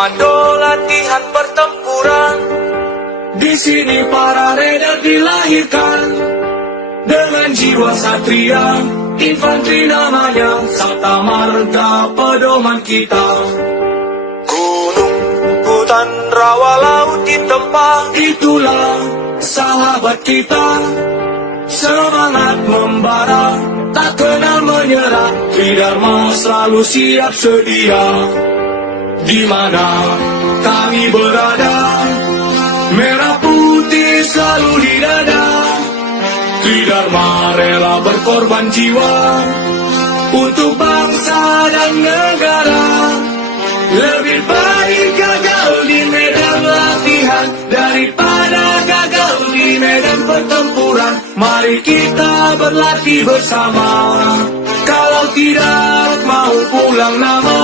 komando latihan pertempuran. Di sini para raider dilahirkan dengan jiwa satria, infanteri namanya, Sabta Marga pedoman kita. Gunung, hutan, rawa, laut ditempa, itulah sahabat kita. Semangat membara, tak kenal menyerah, Tridharma selalu siap sedia. Di mana kami berada, merah putih selalu di dada. Tridharma rela berkorban jiwa untuk bangsa dan negara. Lebih baik gagal di medan latihan daripada gagal di medan pertempuran. Mari kita berlatih bersama, kalau tidak mau pulang nama.